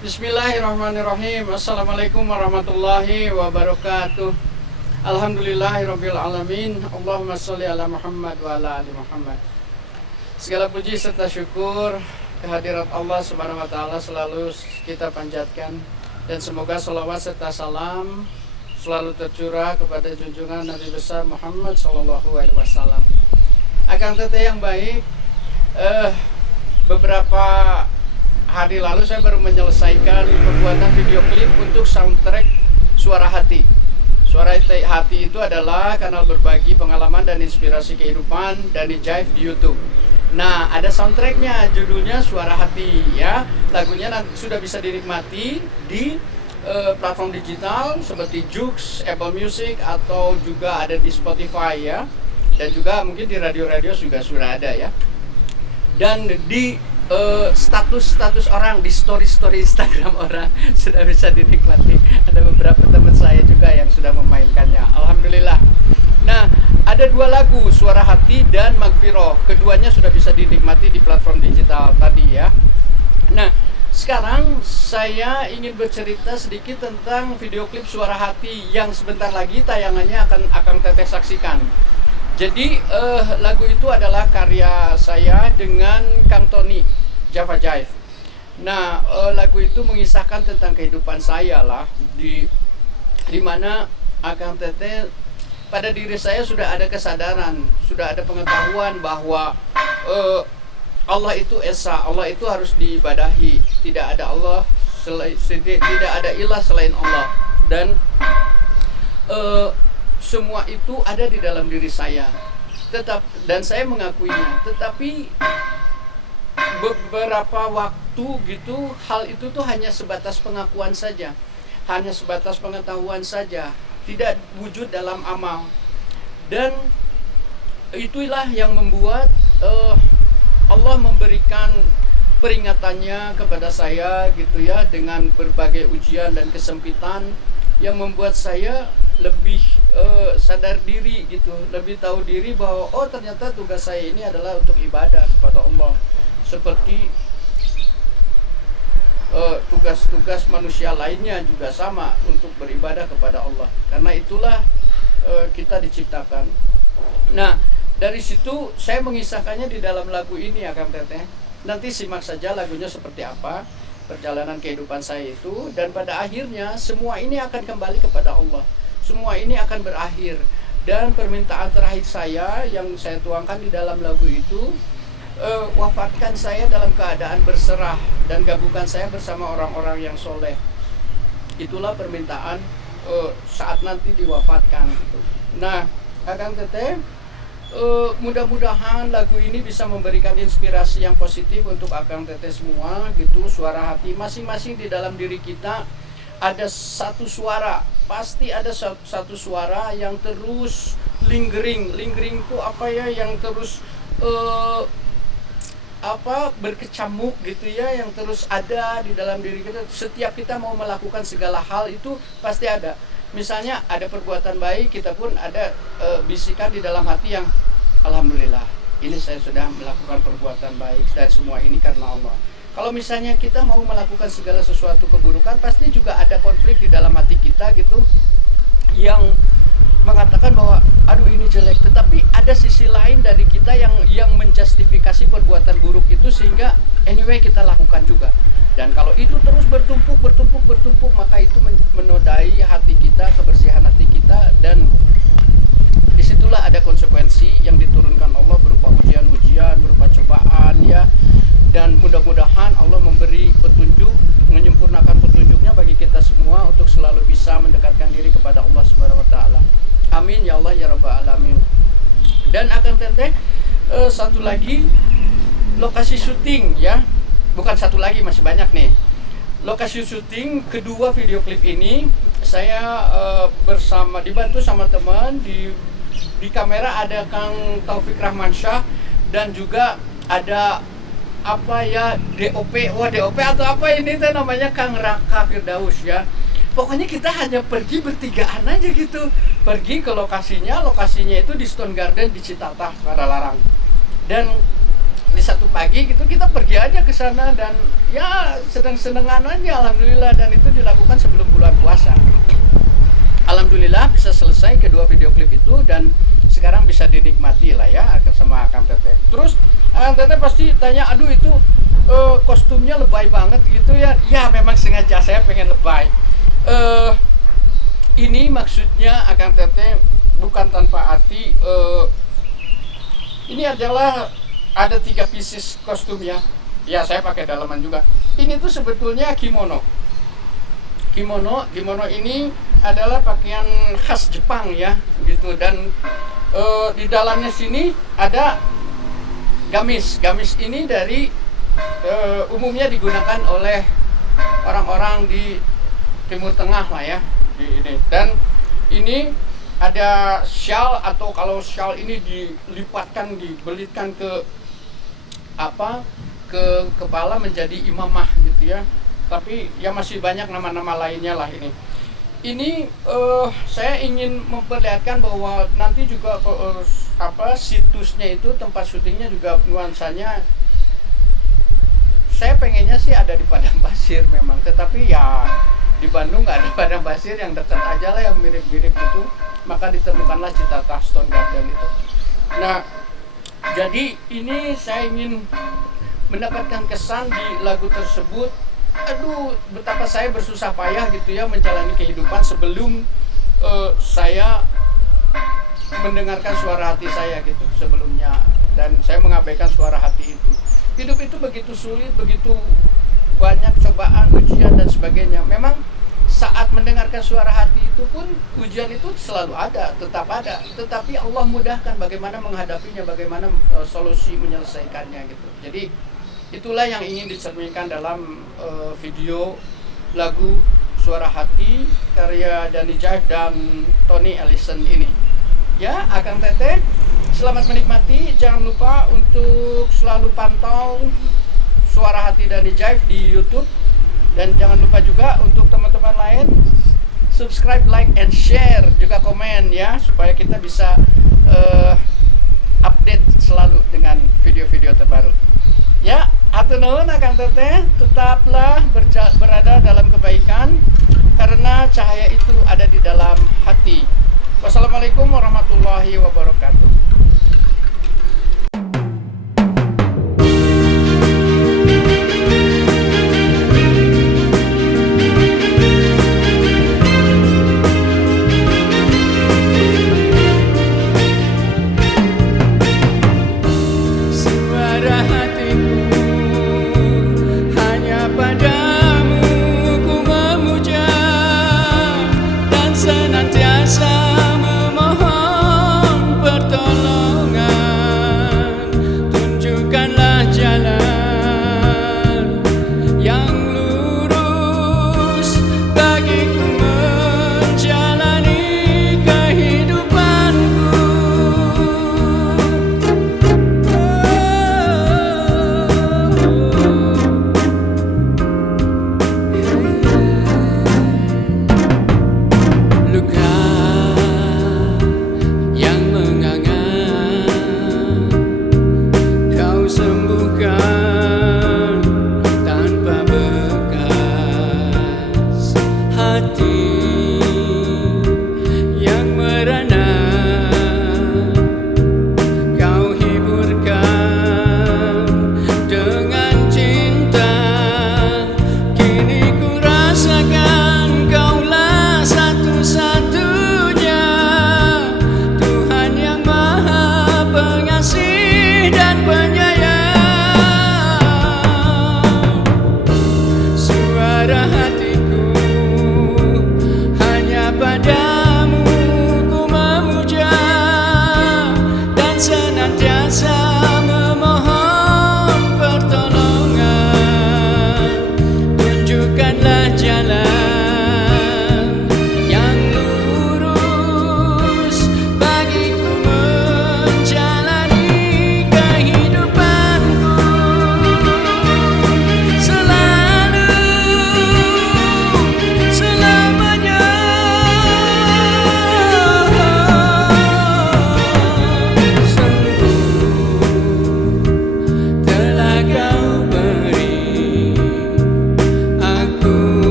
Bismillahirrahmanirrahim. Assalamualaikum warahmatullahi wabarakatuh. Alhamdulillahirabbil alamin. Allahumma sholli ala Muhammad wa ala ali Muhammad. Segala puji serta syukur kehadirat Allah Subhanahu wa taala selalu kita panjatkan, dan semoga sholawat serta salam selalu tercurah kepada junjungan Nabi besar Muhammad sallallahu alaihi wasallam. Akang teteh yang baik, beberapa hari lalu saya baru menyelesaikan pembuatan video klip untuk soundtrack Suara Hati. Suara Hati itu adalah kanal berbagi pengalaman dan inspirasi kehidupan dari Jive di YouTube. Nah, ada soundtracknya, judulnya Suara Hati ya. Lagunya sudah bisa dinikmati di platform digital seperti Joox, Apple Music, atau juga ada di Spotify ya. Dan juga mungkin di radio-radio juga sudah ada ya. Dan di status orang, di story Instagram orang sudah bisa dinikmati. Ada beberapa teman saya juga yang sudah memainkannya, alhamdulillah. Nah, ada dua lagu, Suara Hati dan Magfiroh. Keduanya sudah bisa dinikmati di platform digital tadi ya. Nah, sekarang saya ingin bercerita sedikit tentang video klip Suara Hati yang sebentar lagi tayangannya akan Teteh saksikan. Jadi lagu itu adalah karya saya dengan Kang Tony Java Jive. Nah, lagu itu mengisahkan tentang kehidupan saya lah, di mana Akang Teteh pada diri saya sudah ada kesadaran, sudah ada pengetahuan bahwa Allah itu esa, Allah itu harus diibadahi, tidak ada Allah tidak ada ilah selain Allah, dan semua itu ada di dalam diri saya. Dan saya mengakuinya. Tetapi beberapa waktu gitu, hal itu tuh hanya sebatas pengakuan saja, hanya sebatas pengetahuan saja, tidak wujud dalam amal. Dan itulah yang membuat Allah memberikan peringatannya kepada saya gitu ya, dengan berbagai ujian dan kesempitan yang membuat saya lebih sadar diri gitu, lebih tahu diri bahwa ternyata tugas saya ini adalah untuk ibadah kepada Allah, seperti tugas-tugas manusia lainnya juga sama untuk beribadah kepada Allah. Karena itulah kita diciptakan. Nah, dari situ saya mengisahkannya di dalam lagu ini ya Kang Teteh. Nanti simak saja lagunya seperti apa perjalanan kehidupan saya itu, dan pada akhirnya semua ini akan kembali kepada Allah. Semua ini akan berakhir, dan permintaan terakhir saya yang saya tuangkan di dalam lagu itu, wafatkan saya dalam keadaan berserah dan gabungkan saya bersama orang-orang yang soleh. Itulah permintaan saat nanti diwafatkan gitu. Nah, Akang Teteh, mudah-mudahan lagu ini bisa memberikan inspirasi yang positif untuk Akang Teteh semua gitu. Suara hati masing-masing di dalam diri kita ada satu suara, pasti ada satu suara yang terus lingering itu apa ya, yang terus berkecamuk gitu ya, yang terus ada di dalam diri kita. Setiap kita mau melakukan segala hal itu pasti ada. Misalnya ada perbuatan baik, kita pun ada bisikan di dalam hati yang alhamdulillah, ini saya sudah melakukan perbuatan baik dan semua ini karena Allah. Kalau misalnya kita mau melakukan segala sesuatu keburukan, pasti juga ada konflik di dalam hati kita gitu, yang mengatakan bahwa aduh ini jelek, tetapi ada sisi lain dari kita yang menjustifikasi perbuatan buruk itu, sehingga anyway kita lakukan juga. Dan kalau itu terus bertumpuk, maka itu menodai hati kita, kebersihan hati kita, dan disitulah ada konsekuensi yang diturunkan Allah berupa ujian-ujian, berupa cobaan ya. Dan mudah-mudahan Allah memberi petunjuk, menyempurnakan petunjuknya bagi kita semua untuk selalu bisa mendekatkan diri kepada Allah Subhanahu wa taala. Amin ya Allah ya rabbal alamin. Dan Akang Teteh, satu lagi lokasi syuting ya. Bukan satu lagi, masih banyak nih. Lokasi syuting kedua video klip ini saya dibantu sama teman, di kamera ada Kang Taufik Rahmansyah, dan juga ada DOP atau apa ini teh namanya, Kang Raka Firdaus ya. Pokoknya kita hanya pergi bertigaan aja gitu, pergi ke lokasinya itu di Stone Garden di Citatah, Padalarang. Dan di satu pagi gitu kita pergi aja ke sana dan ya sedang-sedengan aja, alhamdulillah, dan itu dilakukan sebelum bulan puasa. Alhamdulillah bisa selesai kedua video klip itu dan sekarang bisa dinikmati lah ya sama Akang Teteh. Terus Akang Teteh pasti tanya, aduh itu kostumnya lebay banget gitu ya. Ya memang sengaja saya pengen lebay. Ini maksudnya Akang Teteh bukan tanpa arti. Ini adalah ada 3 pieces kostumnya. Ya saya pakai dalaman juga. Ini tuh sebetulnya kimono. Kimono ini adalah pakaian khas Jepang ya gitu, dan di dalamnya sini ada gamis. Gamis ini dari umumnya digunakan oleh orang-orang di Timur Tengah lah ya di ini. Dan ini ada shawl, atau kalau shawl ini dilipatkan, dibelitkan ke kepala menjadi imamah gitu ya. Tapi ya masih banyak nama-nama lainnya lah ini. Ini saya ingin memperlihatkan bahwa nanti juga situsnya itu, tempat syutingnya juga nuansanya saya pengennya sih ada di padang pasir memang, tetapi ya di Bandung nggak ada padang pasir, yang dekat aja lah yang mirip-mirip itu, maka ditemukanlah Citata Stone Garden itu. Nah, jadi ini saya ingin mendapatkan kesan di lagu tersebut. Aduh, betapa saya bersusah payah gitu ya menjalani kehidupan sebelum saya mendengarkan suara hati saya gitu sebelumnya, dan saya mengabaikan suara hati itu. Hidup itu begitu sulit, begitu banyak cobaan, ujian dan sebagainya. Memang saat mendengarkan suara hati itu pun ujian itu selalu ada, tetap ada. Tetapi Allah mudahkan bagaimana menghadapinya, bagaimana solusi menyelesaikannya gitu. Jadi itulah yang ingin dicerminkan dalam video lagu Suara Hati karya Danny Jive dan Tony Ellison ini. Ya, Akang Teteh, selamat menikmati. Jangan lupa untuk selalu pantau Suara Hati Danny Jive di YouTube. Dan jangan lupa juga untuk teman-teman lain subscribe, like, and share, juga komen ya, supaya kita bisa update selalu dengan video-video terbaru. Ya, hatur nuhun Akang Teteh, tetaplah berada dalam kebaikan karena cahaya itu ada di dalam hati. Wassalamualaikum warahmatullahi wabarakatuh. Jalan